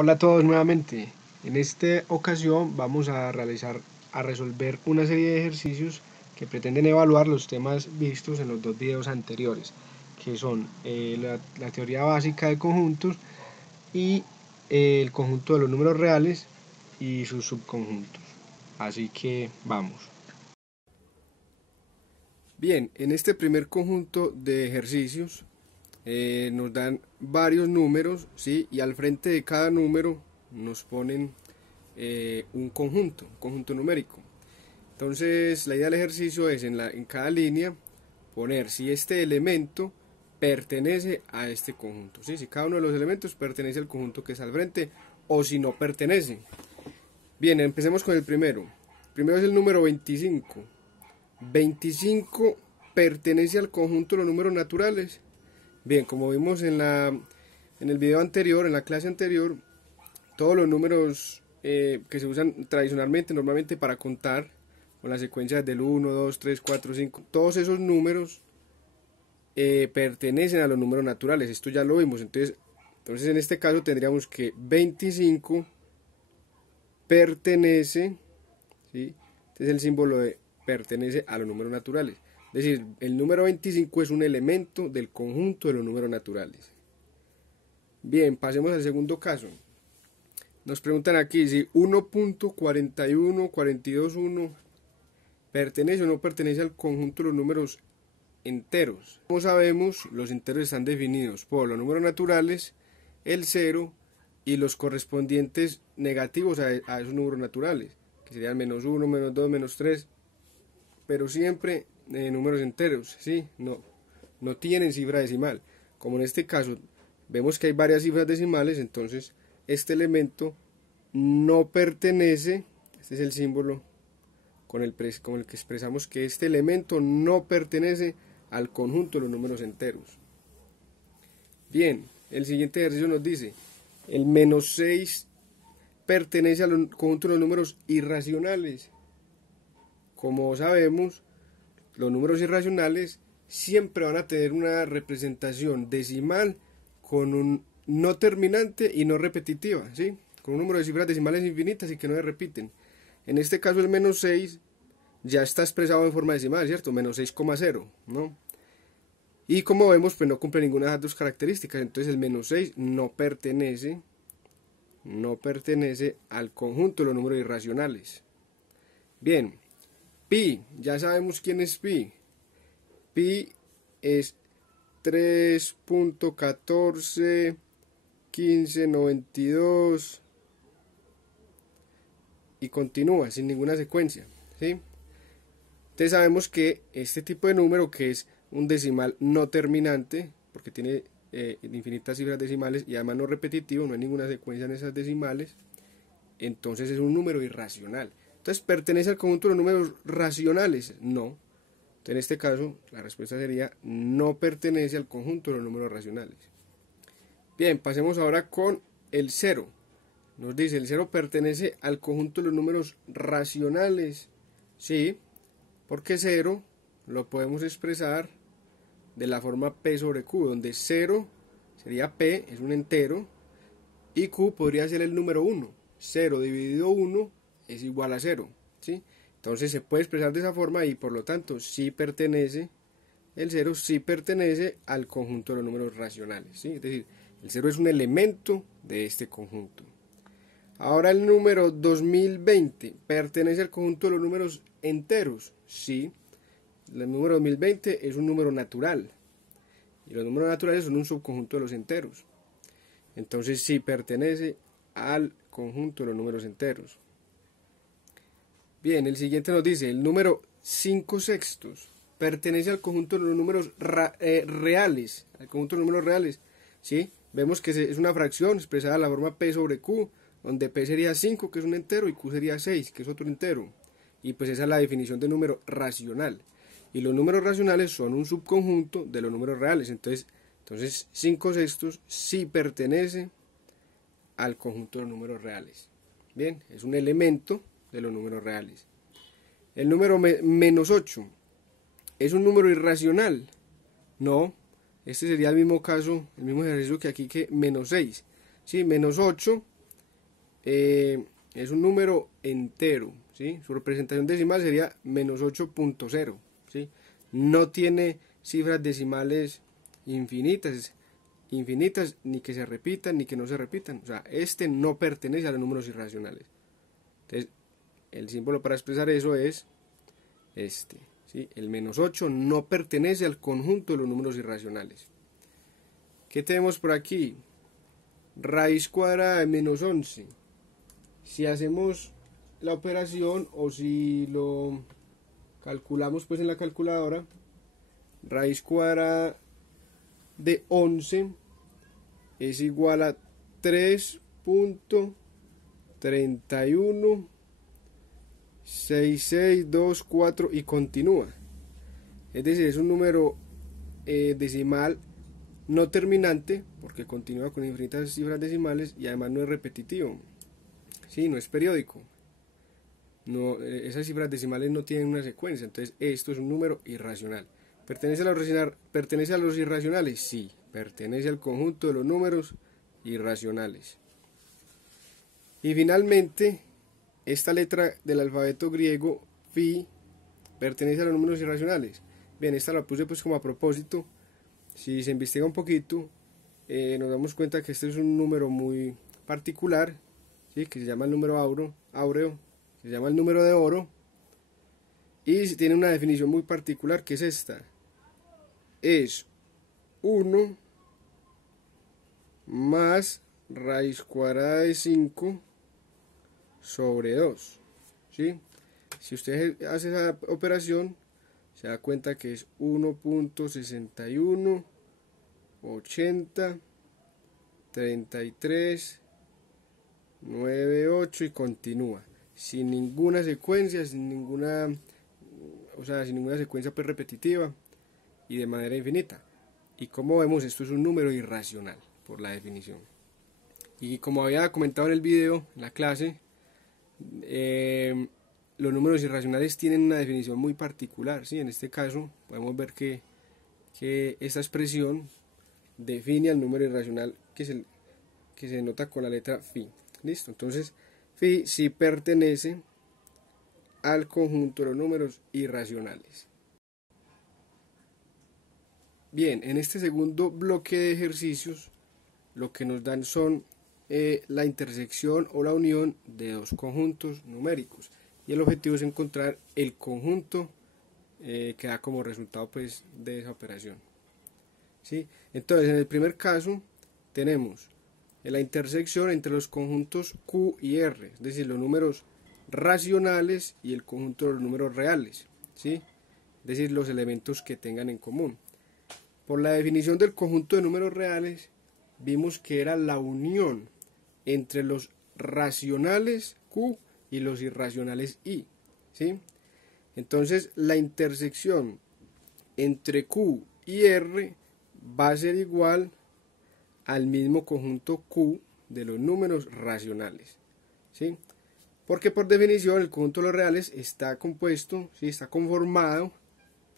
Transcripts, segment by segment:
Hola a todos nuevamente. En esta ocasión vamos a resolver una serie de ejercicios que pretenden evaluar los temas vistos en los dos videos anteriores, que son la teoría básica de conjuntos y el conjunto de los números reales y sus subconjuntos. Así que vamos. Bien, en este primer conjunto de ejercicios nos dan varios números, ¿sí? Y al frente de cada número nos ponen un conjunto numérico. Entonces la idea del ejercicio es en cada línea poner si este elemento pertenece a este conjunto, ¿sí? Si cada uno de los elementos pertenece al conjunto que está al frente o si no pertenece. Bien, empecemos con el primero. El primero es el número 25. 25 pertenece al conjunto de los números naturales. Bien, como vimos en el video anterior, en la clase anterior, todos los números que se usan tradicionalmente, normalmente para contar, con las secuencias del 1, 2, 3, 4, 5, todos esos números pertenecen a los números naturales. Esto ya lo vimos. Entonces en este caso tendríamos que 25 pertenece, ¿sí? Este es el símbolo de pertenece a los números naturales. Es decir, el número 25 es un elemento del conjunto de los números naturales. Bien, pasemos al segundo caso. Nos preguntan aquí si 1.41.42.1 pertenece o no pertenece al conjunto de los números enteros. Como sabemos, los enteros están definidos por los números naturales, el 0 y los correspondientes negativos a esos números naturales, que serían menos 1, menos 2, menos 3, pero siempre números enteros, ¿sí? No tienen cifra decimal. Como en este caso vemos que hay varias cifras decimales, entonces este elemento no pertenece, este es el símbolo con el que expresamos que este elemento no pertenece al conjunto de los números enteros. Bien, el siguiente ejercicio nos dice, el menos 6 pertenece al conjunto de los números irracionales. Como sabemos, los números irracionales siempre van a tener una representación decimal con un no terminante y no repetitiva, ¿sí? Con un número de cifras decimales infinitas y que no se repiten. En este caso el menos 6 ya está expresado en forma decimal, ¿cierto? Menos 6,0, ¿no? Y como vemos, pues no cumple ninguna de las dos características. Entonces el menos 6 no pertenece al conjunto de los números irracionales. Bien, pi, ya sabemos quién es pi. Pi es 3.141592 y continúa sin ninguna secuencia, ¿sí? Entonces sabemos que este tipo de número, que es un decimal no terminante, porque tiene infinitas cifras decimales y además no repetitivo, no hay ninguna secuencia en esas decimales, entonces es un número irracional. Entonces, ¿pertenece al conjunto de los números racionales? No. Entonces, en este caso, la respuesta sería no pertenece al conjunto de los números racionales. Bien, pasemos ahora con el 0. Nos dice, el 0 pertenece al conjunto de los números racionales. Sí, porque 0 lo podemos expresar de la forma P sobre Q, donde 0 sería P, es un entero, y Q podría ser el número 1. 0 dividido 1 es igual a 0, ¿sí? Entonces se puede expresar de esa forma y por lo tanto sí pertenece, el 0 sí pertenece al conjunto de los números racionales, ¿sí? Es decir, el 0 es un elemento de este conjunto. Ahora el número 2020 pertenece al conjunto de los números enteros, sí. El número 2020 es un número natural y los números naturales son un subconjunto de los enteros. Entonces sí pertenece al conjunto de los números enteros. Bien, el siguiente nos dice, el número 5 sextos pertenece al conjunto de los números reales, al conjunto de los números reales, ¿sí? Vemos que es una fracción expresada de la forma P sobre Q, donde P sería 5, que es un entero, y Q sería 6, que es otro entero. Y pues esa es la definición de número racional. Y los números racionales son un subconjunto de los números reales. Entonces 5 sextos sí pertenece al conjunto de los números reales. Bien, es un elemento de los números reales. El número menos 8 es un número irracional. No, este sería el mismo caso, el mismo ejercicio que aquí, que menos 6. ¿Sí? Menos 8 es un número entero, ¿sí? Su representación decimal sería menos 8.0, ¿sí? No tiene cifras decimales infinitas, ni que se repitan ni que no se repitan. O sea, este no pertenece a los números irracionales. Entonces, el símbolo para expresar eso es este, ¿sí? El menos 8 no pertenece al conjunto de los números irracionales. ¿Qué tenemos por aquí? Raíz cuadrada de menos 11. Si hacemos la operación o si lo calculamos pues en la calculadora, raíz cuadrada de 11 es igual a 3.316624 y continúa. Es decir, es un número decimal no terminante porque continúa con infinitas cifras decimales y además no es repetitivo, ¿sí? No es periódico. No, esas cifras decimales no tienen una secuencia, entonces esto es un número irracional. ¿Pertenece a los irracionales? Sí, pertenece al conjunto de los números irracionales. Y finalmente, esta letra del alfabeto griego, phi, pertenece a los números irracionales. Bien, esta la puse pues como a propósito. Si se investiga un poquito, nos damos cuenta que este es un número muy particular, ¿sí? Que se llama el número áureo, se llama el número de oro, y tiene una definición muy particular que es esta. Es 1 más raíz cuadrada de 5 sobre 2, ¿sí? Si usted hace esa operación, se da cuenta que es 1.61 80 33 98 y continúa sin ninguna secuencia, sin ninguna secuencia pues repetitiva y de manera infinita. Y como vemos, esto es un número irracional por la definición. Y como había comentado en el video, en la clase, los números irracionales tienen una definición muy particular, ¿sí? En este caso podemos ver que esta expresión define al número irracional que se denota con la letra phi. ¿Listo? Entonces, phi sí pertenece al conjunto de los números irracionales. Bien, en este segundo bloque de ejercicios, lo que nos dan son la intersección o la unión de dos conjuntos numéricos. Y el objetivo es encontrar el conjunto que da como resultado pues, de esa operación. ¿Sí? Entonces, en el primer caso, tenemos la intersección entre los conjuntos Q y R, es decir, los números racionales y el conjunto de los números reales, ¿sí? Es decir, los elementos que tengan en común. Por la definición del conjunto de números reales, vimos que era la unión entre los racionales Q y los irracionales I, ¿sí? Entonces, la intersección entre Q y R va a ser igual al mismo conjunto Q de los números racionales, ¿sí? Porque por definición el conjunto de los reales está compuesto, ¿sí? Está conformado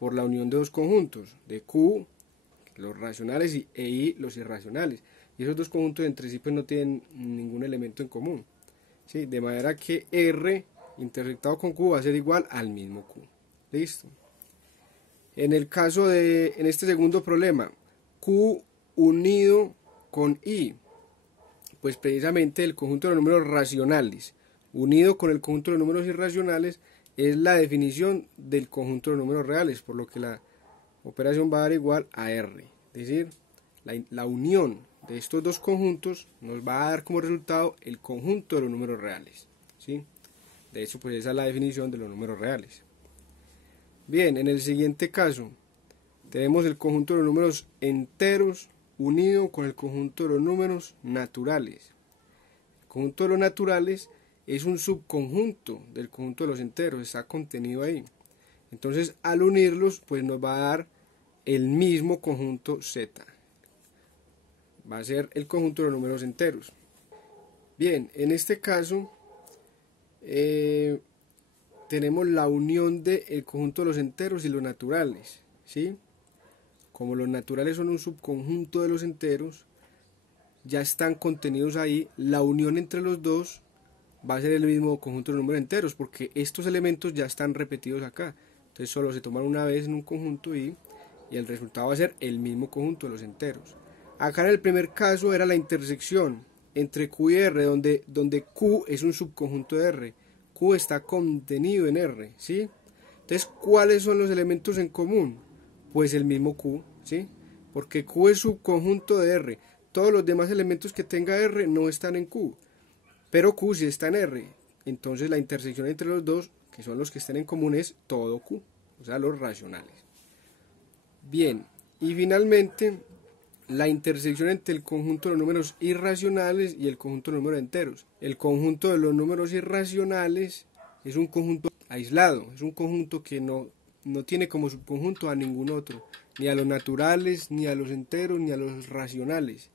por la unión de dos conjuntos, de Q, los racionales, e I, los irracionales. Y esos dos conjuntos entre sí pues no tienen ningún elemento en común, ¿sí? De manera que R intersectado con Q va a ser igual al mismo Q. ¿Listo? En este segundo problema, Q unido con I, pues precisamente el conjunto de los números racionales unido con el conjunto de los números irracionales es la definición del conjunto de los números reales, por lo que la operación va a dar igual a R. Es decir, la unión de estos dos conjuntos nos va a dar como resultado el conjunto de los números reales, ¿sí? De hecho, pues esa es la definición de los números reales. Bien, en el siguiente caso tenemos el conjunto de los números enteros unido con el conjunto de los números naturales. El conjunto de los naturales es un subconjunto del conjunto de los enteros, está contenido ahí. Entonces, al unirlos, pues nos va a dar el mismo conjunto Z. Va a ser el conjunto de los números enteros. Bien, en este caso tenemos la unión del conjunto de los enteros y los naturales, ¿sí? Como los naturales son un subconjunto de los enteros, ya están contenidos ahí, la unión entre los dos va a ser el mismo conjunto de números enteros, porque estos elementos ya están repetidos acá. Entonces solo se toman una vez en un conjunto y el resultado va a ser el mismo conjunto de los enteros. Acá en el primer caso era la intersección entre Q y R, donde Q es un subconjunto de R. Q está contenido en R, ¿sí? Entonces, ¿cuáles son los elementos en común? Pues el mismo Q, ¿sí? Porque Q es subconjunto de R. Todos los demás elementos que tenga R no están en Q, pero Q sí está en R. Entonces la intersección entre los dos, que son los que están en común, es todo Q, o sea, los racionales. Bien, y finalmente la intersección entre el conjunto de los números irracionales y el conjunto de los números enteros. El conjunto de los números irracionales es un conjunto aislado, es un conjunto que no tiene como subconjunto a ningún otro, ni a los naturales, ni a los enteros, ni a los racionales,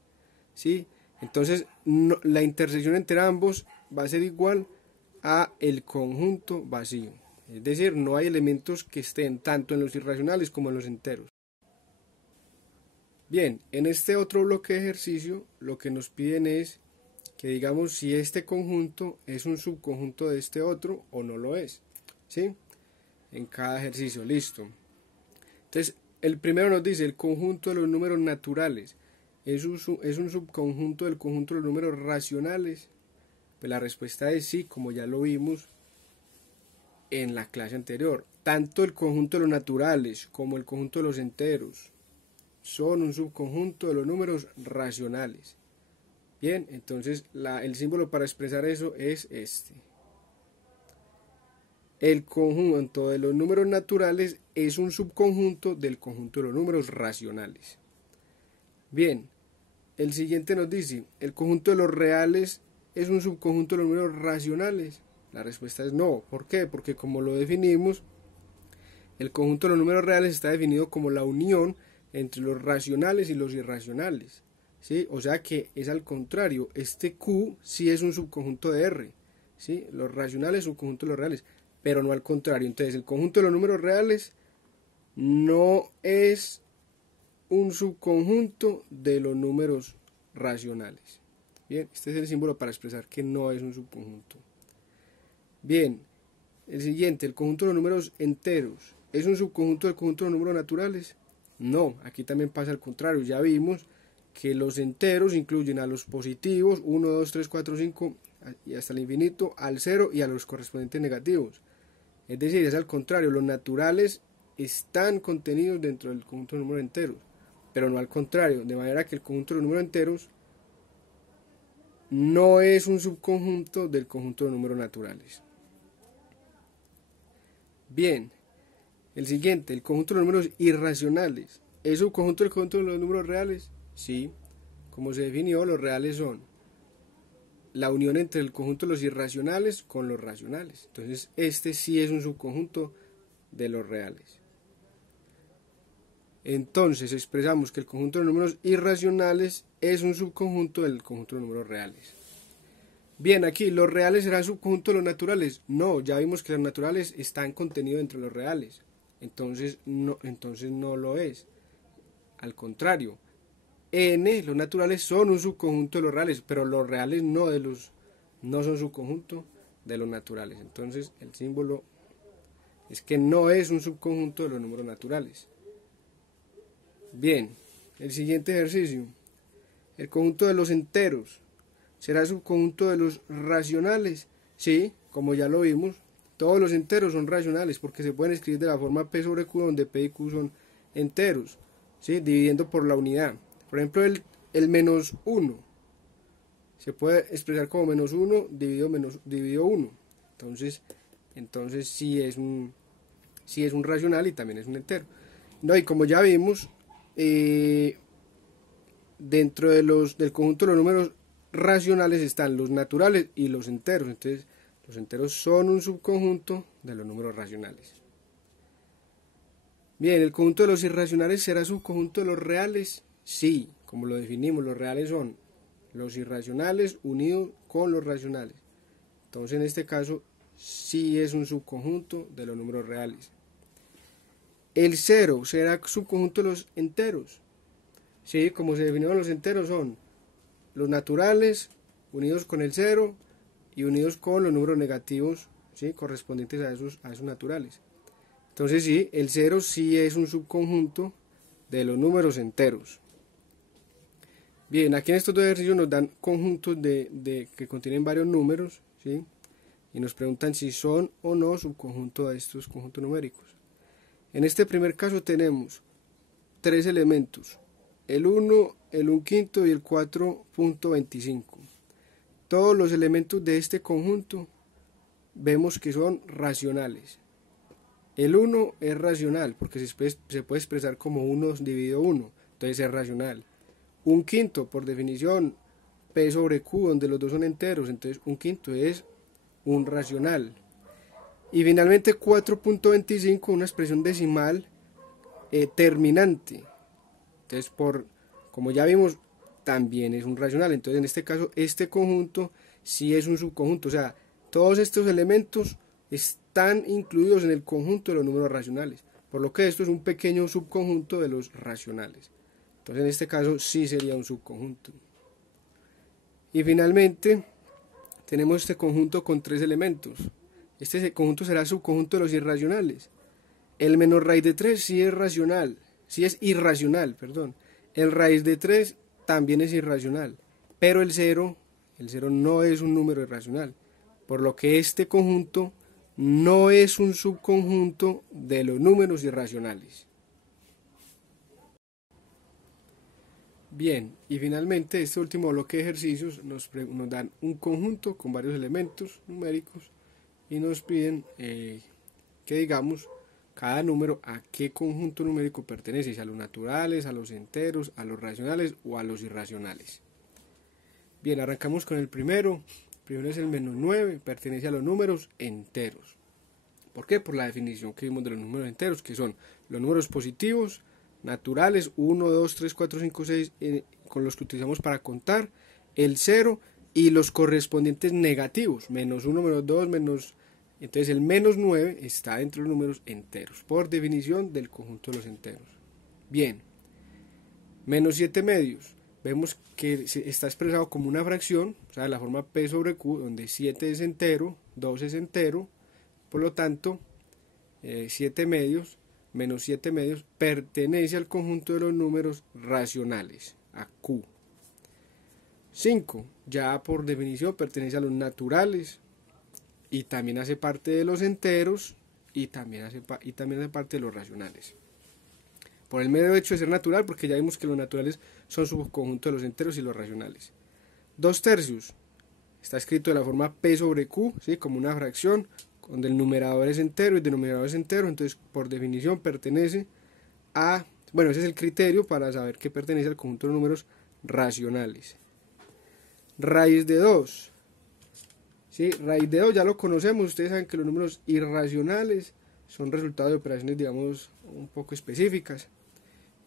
¿sí? Entonces la intersección entre ambos va a ser igual a el conjunto vacío, es decir, no hay elementos que estén tanto en los irracionales como en los enteros. Bien, en este otro bloque de ejercicio lo que nos piden es que digamos si este conjunto es un subconjunto de este otro o no lo es, ¿sí? En cada ejercicio, listo. Entonces, el primero nos dice el conjunto de los números naturales es un subconjunto del conjunto de los números racionales. Pues la respuesta es sí, como ya lo vimos en la clase anterior. Tanto el conjunto de los naturales como el conjunto de los enteros son un subconjunto de los números racionales. Bien, entonces el símbolo para expresar eso es este. El conjunto de los números naturales es un subconjunto del conjunto de los números racionales. Bien, el siguiente nos dice, ¿el conjunto de los reales es un subconjunto de los números racionales? La respuesta es no. ¿Por qué? Porque como lo definimos, el conjunto de los números reales está definido como la unión entre los racionales y los irracionales, ¿sí? O sea que es al contrario, este Q sí es un subconjunto de R, ¿sí? Los racionales son un conjunto de los reales, pero no al contrario. Entonces el conjunto de los números reales no es un subconjunto de los números racionales. Bien, este es el símbolo para expresar que no es un subconjunto. Bien, el siguiente, el conjunto de los números enteros, ¿es un subconjunto del conjunto de los números naturales? No, aquí también pasa al contrario. Ya vimos que los enteros incluyen a los positivos 1, 2, 3, 4, 5 y hasta el infinito, al 0 y a los correspondientes negativos. Es decir, es al contrario, los naturales están contenidos dentro del conjunto de números enteros, pero no al contrario, de manera que el conjunto de los números enteros no es un subconjunto del conjunto de números naturales. Bien, el siguiente, el conjunto de los números irracionales. ¿Es subconjunto del conjunto de los números reales? Sí, como se definió, los reales son la unión entre el conjunto de los irracionales con los racionales. Entonces, este sí es un subconjunto de los reales. Entonces, expresamos que el conjunto de números irracionales es un subconjunto del conjunto de números reales. Bien, aquí, ¿los reales serán subconjunto de los naturales? No, ya vimos que los naturales están contenidos entre los reales. Entonces no lo es. Al contrario, los naturales son un subconjunto de los reales, pero los reales no son subconjunto de los naturales. Entonces el símbolo es que no es un subconjunto de los números naturales. Bien, el siguiente ejercicio. El conjunto de los enteros será subconjunto de los racionales. Sí, como ya lo vimos, todos los enteros son racionales porque se pueden escribir de la forma P sobre Q, donde P y Q son enteros, ¿sí? Dividiendo por la unidad. Por ejemplo, el menos 1 se puede expresar como menos 1 dividido 1. Entonces sí es un racional y también es un entero. No, y como ya vimos, dentro del conjunto de los números racionales están los naturales y los enteros. Entonces, los enteros son un subconjunto de los números racionales. Bien, ¿el conjunto de los irracionales será subconjunto de los reales? Sí, como lo definimos, los reales son los irracionales unidos con los racionales. Entonces, en este caso, sí es un subconjunto de los números reales. ¿El 0 será subconjunto de los enteros? Sí, como se definieron los enteros, son los naturales unidos con el 0 y unidos con los números negativos, ¿sí?, correspondientes a esos naturales. Entonces sí, el 0 sí es un subconjunto de los números enteros. Bien, aquí en estos dos ejercicios nos dan conjuntos que contienen varios números, ¿sí?, y nos preguntan si son o no subconjunto de estos conjuntos numéricos. En este primer caso tenemos tres elementos, el 1, el 1/5 y el 4.25. Todos los elementos de este conjunto vemos que son racionales. El 1 es racional porque se puede expresar como 1 dividido 1, entonces es racional. 1/5, por definición, P sobre Q, donde los dos son enteros, entonces 1/5 es un racional. Y finalmente 4.25, una expresión decimal terminante. Entonces, como ya vimos, también es un racional. Entonces, en este caso, este conjunto sí es un subconjunto. O sea, todos estos elementos están incluidos en el conjunto de los números racionales. Por lo que esto es un pequeño subconjunto de los racionales. Entonces, en este caso, sí sería un subconjunto. Y finalmente, tenemos este conjunto con tres elementos. Este conjunto será el subconjunto de los irracionales. El menos raíz de 3 sí es racional, sí es irracional, perdón. El raíz de 3 también es irracional, pero el 0 no es un número irracional, por lo que este conjunto no es un subconjunto de los números irracionales. Bien, y finalmente este último bloque de ejercicios nos dan un conjunto con varios elementos numéricos y nos piden que digamos cada número a qué conjunto numérico pertenece, si a los naturales, a los enteros, a los racionales o a los irracionales. Bien, arrancamos con el primero. El primero es el menos 9, pertenece a los números enteros. ¿Por qué? Por la definición que vimos de los números enteros, que son los números positivos, naturales, 1, 2, 3, 4, 5, 6, con los que utilizamos para contar, el 0 y los correspondientes negativos, menos 1, menos 2, menos... Entonces el menos 9 está dentro de los números enteros, por definición del conjunto de los enteros. Bien, menos 7 medios, vemos que está expresado como una fracción, o sea, de la forma P sobre Q, donde 7 es entero, 2 es entero, por lo tanto, 7 medios, menos 7 medios, pertenece al conjunto de los números racionales, a Q. 5, ya por definición pertenece a los naturales, y también hace parte de los enteros, y también hace parte de los racionales. Por el mero hecho de ser natural, porque ya vimos que los naturales son subconjuntos de los enteros y los racionales. 2 tercios, está escrito de la forma P sobre Q, ¿sí?, como una fracción, donde el numerador es entero y el denominador es entero, entonces por definición pertenece a, bueno, ese es el criterio para saber que pertenece al conjunto de números racionales. Raíz de 2, ¿sí? Raíz de 2 ya lo conocemos, ustedes saben que los números irracionales son resultado de operaciones, digamos, un poco específicas.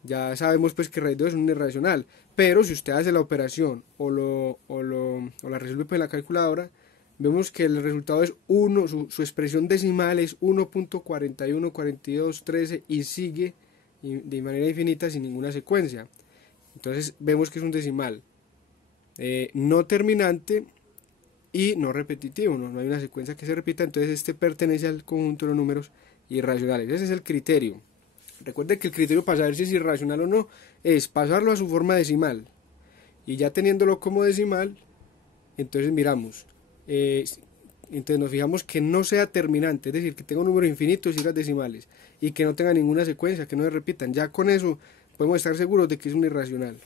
Ya sabemos pues que raíz de 2 es un irracional, pero si usted hace la operación o la resuelve pues en la calculadora, vemos que el resultado es 1, su expresión decimal es 1.414213 y sigue de manera infinita sin ninguna secuencia. Entonces vemos que es un decimal no terminante y no repetitivo, no hay una secuencia que se repita, entonces este pertenece al conjunto de los números irracionales. Ese es el criterio. Recuerde que el criterio para saber si es irracional o no es pasarlo a su forma decimal, y ya teniéndolo como decimal, entonces miramos, entonces nos fijamos que no sea terminante, es decir, que tenga un número infinito de cifras decimales y que no tenga ninguna secuencia, que no se repitan. Ya con eso podemos estar seguros de que es un irracional.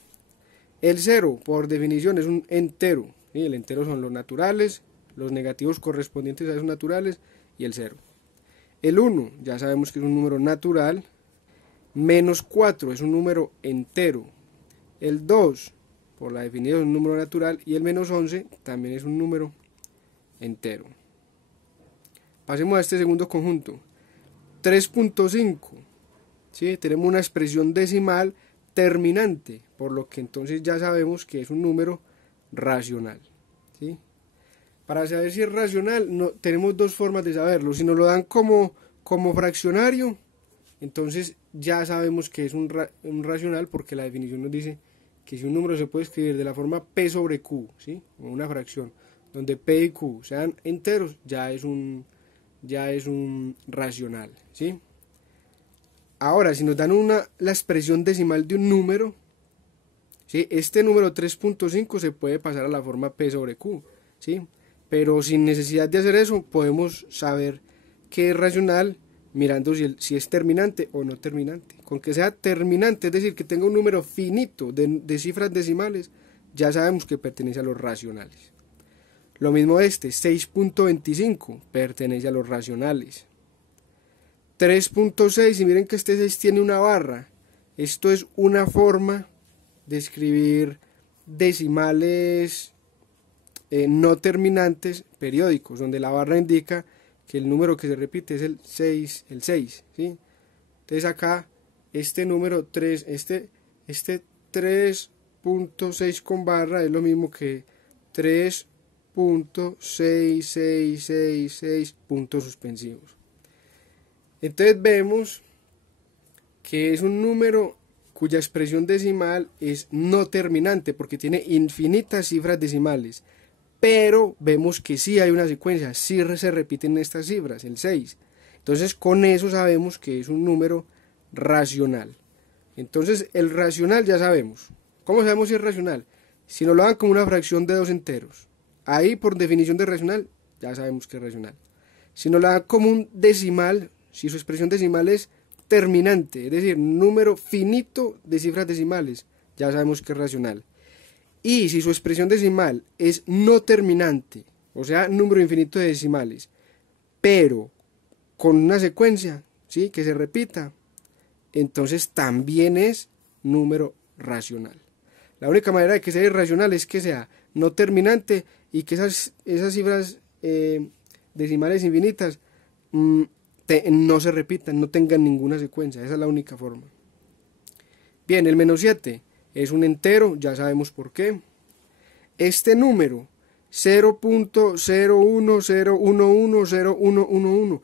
El 0, por definición, es un entero, ¿sí? El entero son los naturales, los negativos correspondientes a esos naturales y el 0. El 1, ya sabemos que es un número natural. Menos 4 es un número entero. El 2, por la definición, es un número natural. Y el menos 11 también es un número entero. Pasemos a este segundo conjunto. 3.5, ¿sí? Tenemos una expresión decimal terminante, por lo que entonces ya sabemos que es un número racional, ¿sí? Para saber si es racional, tenemos dos formas de saberlo. Si nos lo dan como fraccionario, entonces ya sabemos que es un racional, porque la definición nos dice que si un número se puede escribir de la forma P sobre Q, ¿sí?, como una fracción, donde P y Q sean enteros, ya es un racional, ¿sí? Ahora, si nos dan la expresión decimal de un número, ¿sí? Este número 3.5 se puede pasar a la forma P sobre Q, ¿sí? Pero sin necesidad de hacer eso, podemos saber qué es racional mirando si es terminante o no terminante. Con que sea terminante, es decir, que tenga un número finito de cifras decimales, ya sabemos que pertenece a los racionales. Lo mismo 6.25 pertenece a los racionales. 3.6, y miren que este 6 tiene una barra. Esto es una forma de escribir decimales no terminantes periódicos, donde la barra indica que el número que se repite es el 6, ¿sí? Entonces acá este número 3, este 3.6 con barra es lo mismo que 3.6666 puntos suspensivos. Entonces vemos que es un número cuya expresión decimal es no terminante porque tiene infinitas cifras decimales, pero vemos que sí hay una secuencia, sí se repiten estas cifras, el 6. Entonces con eso sabemos que es un número racional. Entonces el racional ya sabemos. ¿Cómo sabemos si es racional? Si nos lo dan como una fracción de 2 enteros. Ahí por definición de racional ya sabemos que es racional. Si nos lo dan como un decimal, si su expresión decimal es terminante, es decir, número finito de cifras decimales, ya sabemos que es racional. Y si su expresión decimal es no terminante, o sea, número infinito de decimales, pero con una secuencia, ¿sí?, que se repita, entonces también es número racional. La única manera de que sea irracional es que sea no terminante y que esas cifras decimales infinitas no se repitan, no tengan ninguna secuencia. Esa es la única forma. Bien, el -7 es un entero, ya sabemos por qué. Este número 0.010110111,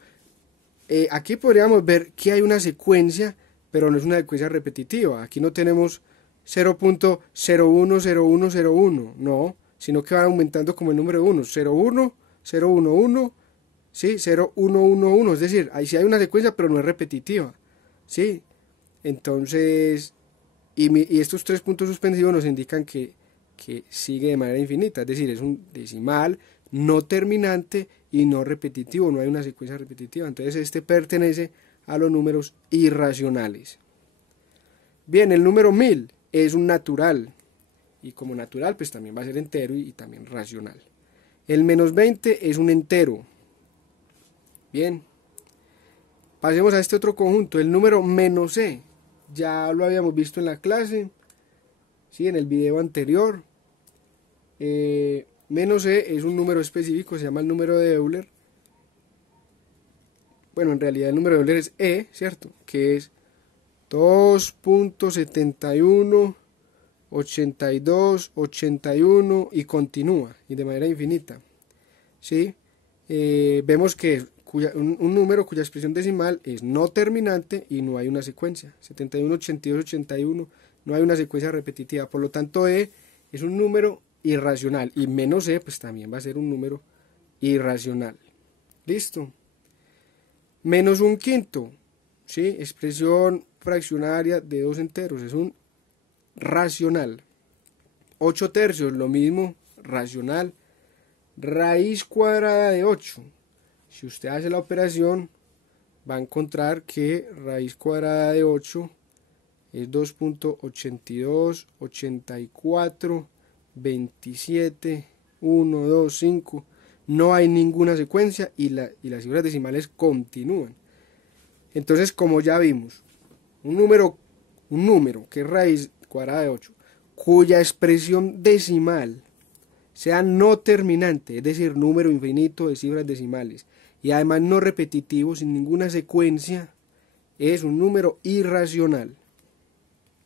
aquí podríamos ver que hay una secuencia, pero no es una secuencia repetitiva. Aquí no tenemos 0.010101, no, sino que va aumentando como el número 1, 01, 011, ¿sí? 0111, es decir, ahí sí hay una secuencia, pero no es repetitiva, ¿sí? Entonces, y estos 3 puntos suspensivos nos indican que sigue de manera infinita, es decir, es un decimal no terminante y no repetitivo, no hay una secuencia repetitiva. Entonces este pertenece a los números irracionales. Bien, el número 1000 es un natural, y como natural pues también va a ser entero y también racional. El -20 es un entero. Bien, pasemos a este otro conjunto, el número -e. Ya lo habíamos visto en la clase, ¿sí?, en el video anterior. -e es un número específico, se llama el número de Euler. Bueno, en realidad el número de Euler es E, ¿cierto?, que es 2.71, 82, 81 y continúa, y de manera infinita, ¿sí? Vemos que un número cuya expresión decimal es no terminante y no hay una secuencia. 71, 82, 81, no hay una secuencia repetitiva. Por lo tanto, E es un número irracional y -e pues también va a ser un número irracional. ¿Listo? -1/5, ¿sí?, expresión fraccionaria de 2 enteros, es un racional. 8/3, lo mismo, racional. Raíz cuadrada de 8. Si usted hace la operación, va a encontrar que raíz cuadrada de 8 es 2.82, 84, 27, 1, 2, 5. No hay ninguna secuencia y las cifras decimales continúan. Entonces, como ya vimos, un número que es raíz cuadrada de 8, cuya expresión decimal sea no terminante, es decir, número infinito de cifras decimales, y además no repetitivo, sin ninguna secuencia, es un número irracional.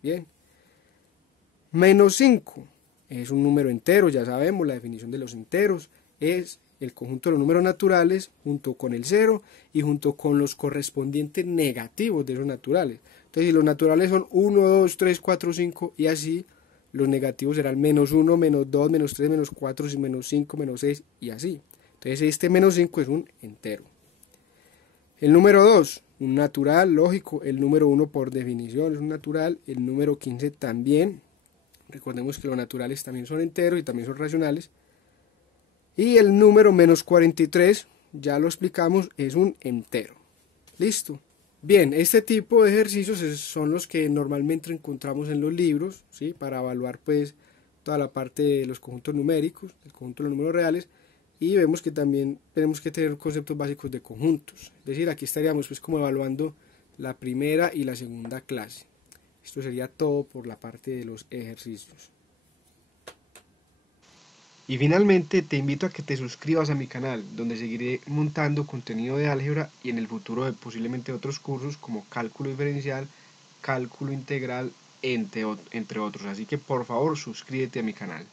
Bien. -5 es un número entero, ya sabemos la definición de los enteros, es el conjunto de los números naturales junto con el 0 y junto con los correspondientes negativos de esos naturales. Entonces, si los naturales son 1, 2, 3, 4, 5 y así, los negativos serán -1, -2, -3, -4, -5, -6 y así. Entonces este -5 es un entero. El número 2, un natural, lógico. El número 1 por definición es un natural. El número 15 también. Recordemos que los naturales también son enteros y también son racionales. Y el número -43, ya lo explicamos, es un entero. Listo. Bien, este tipo de ejercicios son los que normalmente encontramos en los libros, ¿sí? Para evaluar pues toda la parte de los conjuntos numéricos, el conjunto de los números reales, y vemos que también tenemos que tener conceptos básicos de conjuntos. Es decir, aquí estaríamos pues como evaluando la primera y la segunda clase. Esto sería todo por la parte de los ejercicios. Y finalmente te invito a que te suscribas a mi canal, donde seguiré montando contenido de álgebra y en el futuro de posiblemente otros cursos como cálculo diferencial, cálculo integral, entre otros. Así que por favor suscríbete a mi canal.